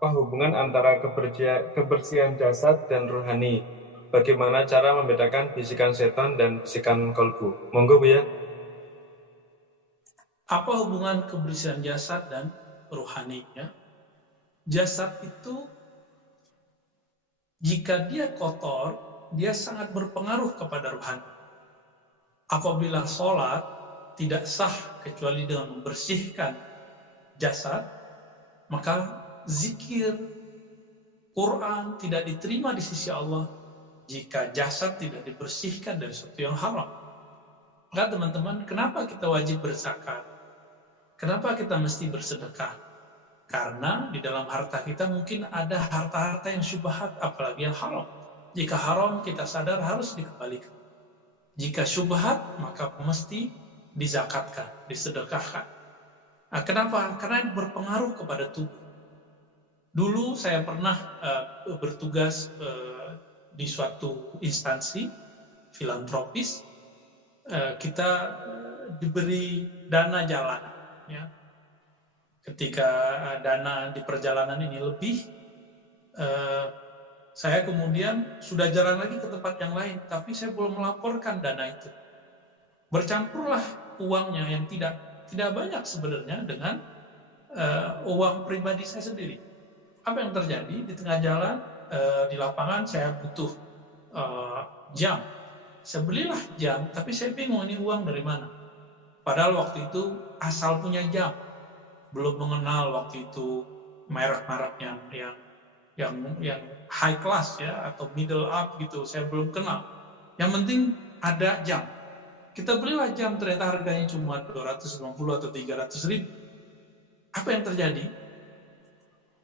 Apa hubungan antara kebersihan jasad dan rohani? Bagaimana cara membedakan bisikan setan dan bisikan kolbu? Monggo Bu ya. Apa hubungan kebersihan jasad dan rohani? Ya? Jasad itu jika dia kotor, dia sangat berpengaruh kepada rohani. Apabila sholat tidak sah kecuali dengan membersihkan jasad, maka zikir, Quran tidak diterima di sisi Allah jika jasad tidak dibersihkan dari sesuatu yang haram. Maka teman-teman, kenapa kita wajib berzakat? Kenapa kita mesti bersedekah? Karena di dalam harta kita mungkin ada harta-harta yang syubhat, apalagi yang haram. Jika haram, kita sadar harus dikembalikan. Jika syubhat, maka mesti dizakatkan, disedekahkan. Nah, kenapa? Karena berpengaruh kepada tubuh. Dulu saya pernah bertugas di suatu instansi filantropis. Kita diberi dana jalan. Ya. Ketika dana di perjalanan ini lebih, saya kemudian sudah jalan lagi ke tempat yang lain, tapi saya belum melaporkan dana itu. Bercampurlah uangnya yang tidak banyak sebenarnya dengan uang pribadi saya sendiri. Apa yang terjadi? Di tengah jalan, di lapangan saya butuh jam. Saya belilah jam, tapi saya bingung ini uang dari mana. Padahal waktu itu asal punya jam, belum mengenal waktu itu merek-merek yang high class ya atau middle up gitu, saya belum kenal. Yang penting ada jam. Kita belilah jam, ternyata harganya cuma 250 atau 300 ribu. Apa yang terjadi?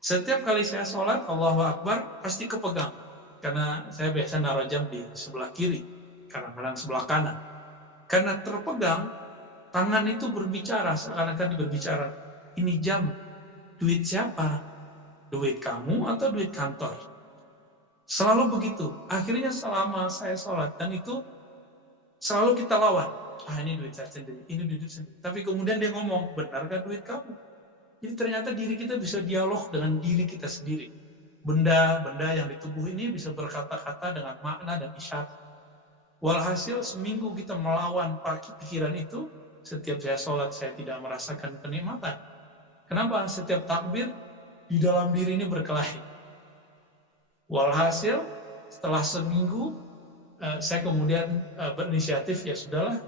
Setiap kali saya sholat, Allahu Akbar, pasti kepegang. Karena saya biasa naruh jam di sebelah kiri, kadang-kadang sebelah kanan. Karena terpegang, tangan itu berbicara, seakan-akan berbicara. Ini jam, duit siapa? Duit kamu atau duit kantor? Selalu begitu. Akhirnya selama saya sholat, dan itu selalu kita lawan. Ini duit saya sendiri, ini duit saya sendiri. Tapi kemudian dia ngomong, benarkah duit kamu? Jadi ternyata diri kita bisa dialog dengan diri kita sendiri. Benda-benda yang di tubuh ini bisa berkata-kata dengan makna dan isyarat. Walhasil seminggu kita melawan pikiran itu. Setiap saya sholat, saya tidak merasakan kenikmatan. Kenapa? Setiap takbir, di dalam diri ini berkelahi. Walhasil, setelah seminggu, saya kemudian berinisiatif, ya sudahlah,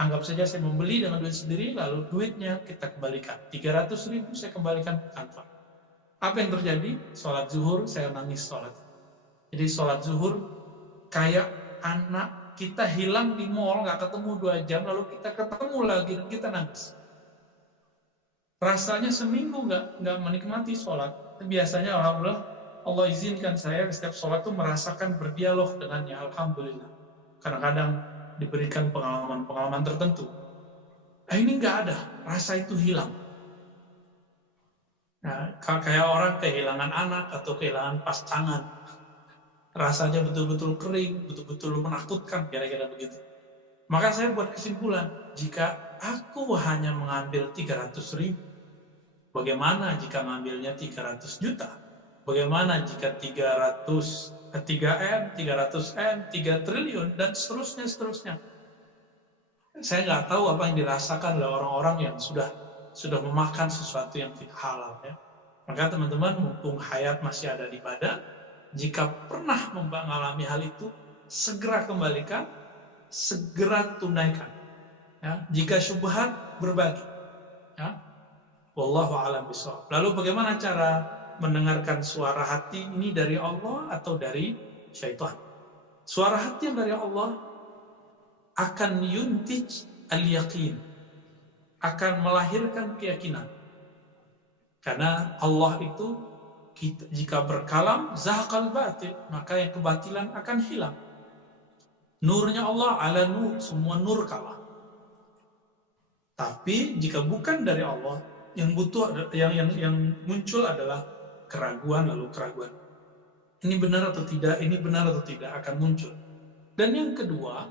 anggap saja saya membeli dengan duit sendiri, lalu duitnya kita kembalikan. 300 ribu saya kembalikan ke kantor. Apa yang terjadi? Sholat zuhur, saya nangis sholat. Jadi sholat zuhur, kayak anak kita hilang di mall, gak ketemu 2 jam, lalu kita ketemu lagi dan kita nangis. Rasanya seminggu gak menikmati sholat. Biasanya alhamdulillah, Allah izinkan saya setiap sholat itu merasakan berdialog dengannya, alhamdulillah. Kadang-kadang diberikan pengalaman-pengalaman tertentu. Ini nggak ada, rasa itu hilang. Nah, kayak orang kehilangan anak atau kehilangan pasangan, rasanya betul-betul kering, betul-betul menakutkan, kira-kira begitu. Maka saya buat kesimpulan, jika aku hanya mengambil 300 ribu, bagaimana jika mengambilnya 300 juta? Bagaimana jika 3M, 300M, 3 triliun, dan seterusnya. Saya nggak tahu apa yang dirasakan oleh orang-orang yang sudah memakan sesuatu yang tidak halal. Ya. Maka teman-teman, mumpung hayat masih ada di badan, jika pernah mengalami hal itu, segera kembalikan, segera tunaikan. Ya. Jika syubhat, berbagi. Ya. Wallahu a'lam bishawab. Lalu bagaimana cara mendengarkan suara hati ini dari Allah atau dari syaitan? Suara hati yang dari Allah akan yuntij al-yaqin, akan melahirkan keyakinan. Karena Allah itu jika berkalam zahaqal batil, maka yang kebatilan akan hilang. Nurnya Allah ala nur, semua nur kalah. Tapi jika bukan dari Allah, yang muncul adalah keraguan, lalu keraguan. Ini benar atau tidak akan muncul. Dan yang kedua,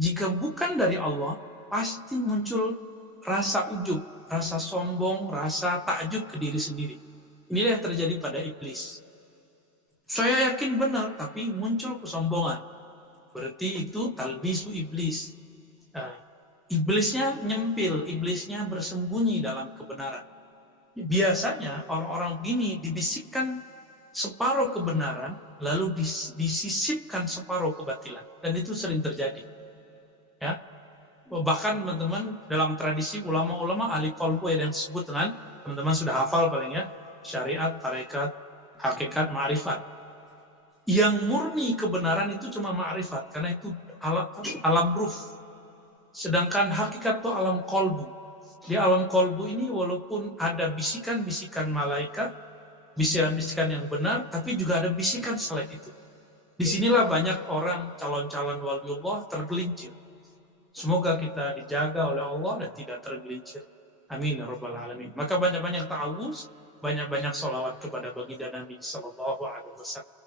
jika bukan dari Allah, pasti muncul rasa ujub, rasa sombong, rasa takjub ke diri sendiri. Inilah yang terjadi pada iblis. Saya yakin benar, tapi muncul kesombongan. Berarti itu talbisu iblis. Nah, iblisnya nyempil, iblisnya bersembunyi dalam kebenaran. Biasanya orang-orang begini dibisikkan separuh kebenaran, lalu disisipkan separuh kebatilan. Dan itu sering terjadi. Ya, bahkan teman-teman dalam tradisi ulama-ulama ahli qalbu yang disebut dengan, teman-teman sudah hafal paling ya, syariat, tarekat, hakikat, ma'rifat. Yang murni kebenaran itu cuma ma'rifat, karena itu alam ruh. Sedangkan hakikat itu alam qalbu. Di alam qalbu ini walaupun ada bisikan-bisikan malaikat, bisikan-bisikan yang benar, tapi juga ada bisikan selain itu. Disinilah banyak orang calon-calon waliullah tergelincir. Semoga kita dijaga oleh Allah dan tidak tergelincir. Amin ya rabbal alamin. Maka banyak-banyak ta'awuz, banyak-banyak sholawat kepada baginda Nabi sallallahu alaihi wasallam.